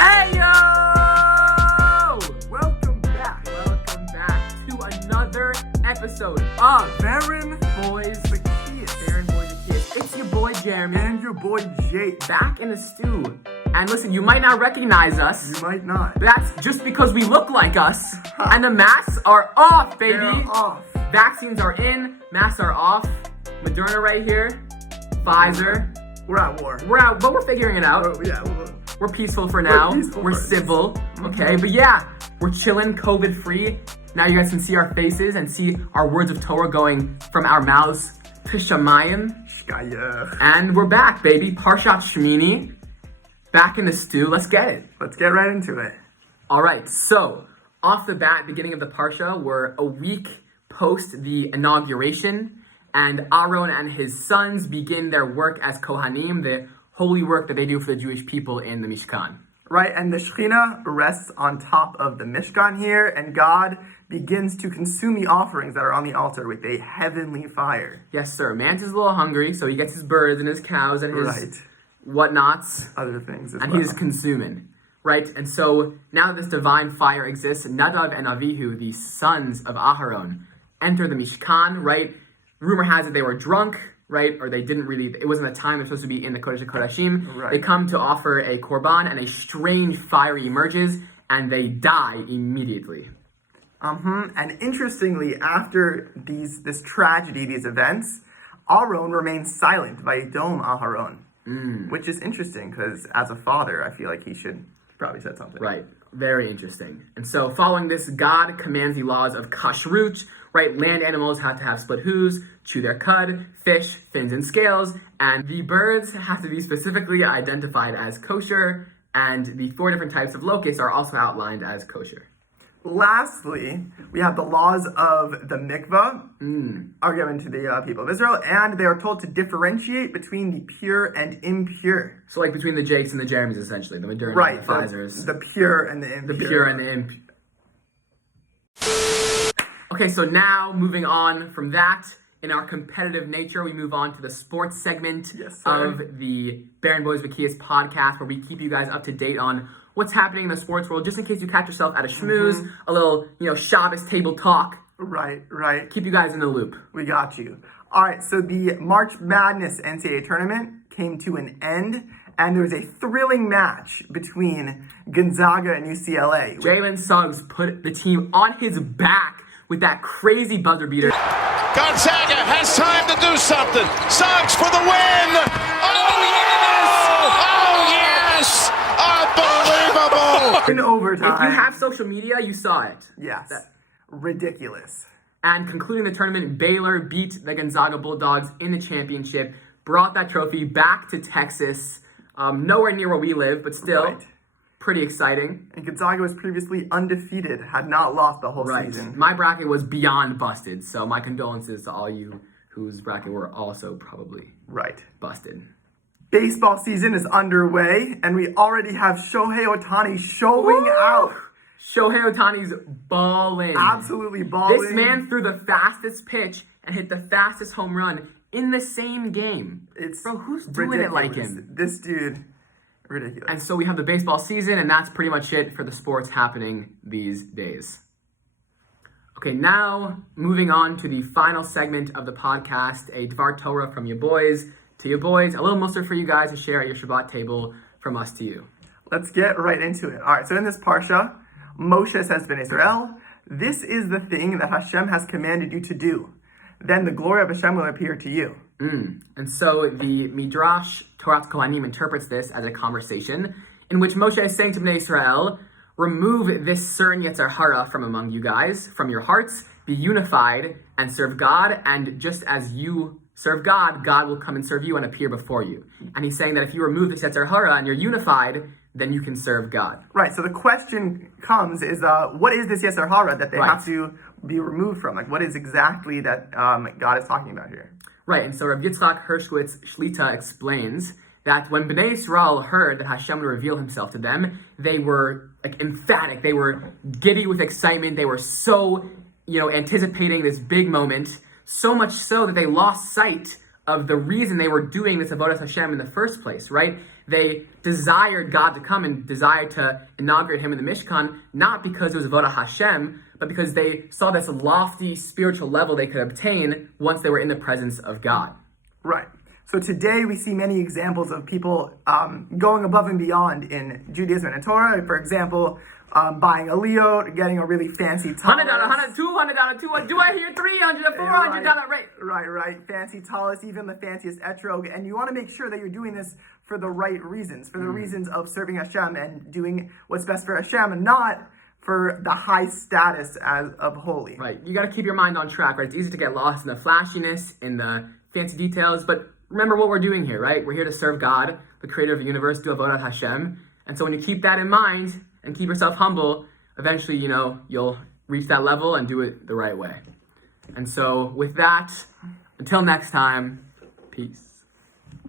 Hey yo! Welcome back to another episode of Beren, Boys Bekius, Beren, boys, Bekius. It's your boy Jeremy and your boy Jake. back in the stew. And listen, you might not recognize us. You might not. But that's just because we look like us, and the masks are off, baby. They're off. Vaccines are in, masks are off. Moderna right here, Pfizer. We're at war. We're out, but we're figuring it out. Oh, yeah. We're peaceful for now. peaceful We're first. civil, okay? But yeah, we're chilling, COVID-free. Now you guys can see our faces and see our words of Torah going from our mouths to Shemayim. Shkaya. And we're back, baby. Parshat Shemini. Back in the stew. Let's get it. Let's get right into it. All right, so off the bat, beginning of the Parsha, we're a week post the inauguration, and Aaron and his sons begin their work as Kohanim, the holy work that they do for the Jewish people in the Mishkan. Right, and the Shekhinah rests on top of the Mishkan here, and God begins to consume the offerings that are on the altar with a heavenly fire. Yes, sir. Man's is a little hungry, so he gets his birds and his cows and his Right. whatnots, Other things as and well. he's consuming. Right? And so now that this divine fire exists, Nadav and Avihu, the sons of Aharon, enter the Mishkan, right? Rumor has it they were drunk, right? Or they didn't really, it wasn't the time they're supposed to be in the Kodesh HaKodashim. Right. They come to offer a korban, and a strange fire emerges, and they die immediately. And interestingly, after this tragedy, these events, Aaron remains silent by Dom Aharon, which is interesting because as a father, I feel like he should probably said something. Right. Very interesting. And so following this, God commands the laws of kashrut, right? Land animals have to have split hooves, chew their cud, fish, fins and scales, and the birds have to be specifically identified as kosher, and the 4 different types of locusts are also outlined as kosher. Lastly, we have the laws of the mikvah are given to the people of Israel, and they are told to differentiate between the pure and impure. So like between the Jakes and the Jeremys, essentially, the Moderna Right, and the Pfizers. the pure and the impure. The pure and the imp. Okay, so now moving on from that, in our competitive nature, we move on to the sports segment Yes, sir. of the Beren Boys Bekius podcast, where we keep you guys up to date on what's happening in the sports world, just in case you catch yourself at a schmooze, a little, Shabbos table talk. Right. Keep you guys in the loop. We got you. All right, so the March Madness NCAA tournament came to an end, and there was a thrilling match between Gonzaga and UCLA. Jalen Suggs put the team on his back with that crazy buzzer beater. Gonzaga has time to do something. Suggs for the win. Oh, yes! Unbelievable! In overtime. If you have social media, you saw it. Yes. Ridiculous. And concluding the tournament, Baylor beat the Gonzaga Bulldogs in the championship, brought that trophy back to Texas, nowhere near where we live, but still Right. pretty exciting. And Gonzaga was previously undefeated, had not lost the whole season. My bracket was beyond busted, so my condolences to all you whose bracket were also probably Right. busted. Baseball season is underway, and we already have Shohei Ohtani showing out. Shohei Ohtani's balling. Absolutely balling. This man threw the fastest pitch and hit the fastest home run in the same game. Bro, who's doing it like him? This dude, ridiculous. And so we have the baseball season, and that's pretty much it for the sports happening these days. Okay, now moving on to the final segment of the podcast, a Dvar Torah from your boys to your boys, a little mussar for you guys to share at your Shabbat table from us to you. Let's get right into it. All right, so in this Parsha, Moshe says to Israel, "This is the thing that Hashem has commanded you to do. Then the glory of Hashem will appear to you." And so the Midrash Torah Kohanim interprets this as a conversation in which Moshe is saying to Bnei Israel, remove this certain Yetzer Hara from among you guys, from your hearts, be unified and serve God, and just as you serve God, God will come and serve you and appear before you. And he's saying that if you remove this Yetzer Hara and you're unified, then you can serve God. Right, so the question comes is, what is this Yetzer Hara that they have to be removed from? Like, what is exactly that God is talking about here? Right, and so Rav Yitzchak Hershkowitz Shlita explains that when Bnei Israel heard that Hashem would reveal himself to them, they were emphatic, they were giddy with excitement, they were so, anticipating this big moment, so much so that they lost sight of the reason they were doing this Avodas Hashem in the first place, right? They desired God to come and desired to inaugurate him in the Mishkan, not because it was Vodah Hashem, but because they saw this lofty spiritual level they could obtain once they were in the presence of God. Right. So today we see many examples of people going above and beyond in Judaism and Torah. For example, buying a liot, getting a really fancy tallis. $100, $200, $200. Do I hear $300, $400? Right. Fancy tallis, even the fanciest etrog. And you want to make sure that you're doing this for the right reasons, for the reasons of serving Hashem and doing what's best for Hashem, and not for the high status of holy. Right. You got to keep your mind on track, right? It's easy to get lost in the flashiness, in the fancy details, but remember what we're doing here, right? We're here to serve God, the creator of the universe, do avodat Hashem. And so when you keep that in mind and keep yourself humble, eventually, you'll reach that level and do it the right way. And so with that, until next time, peace.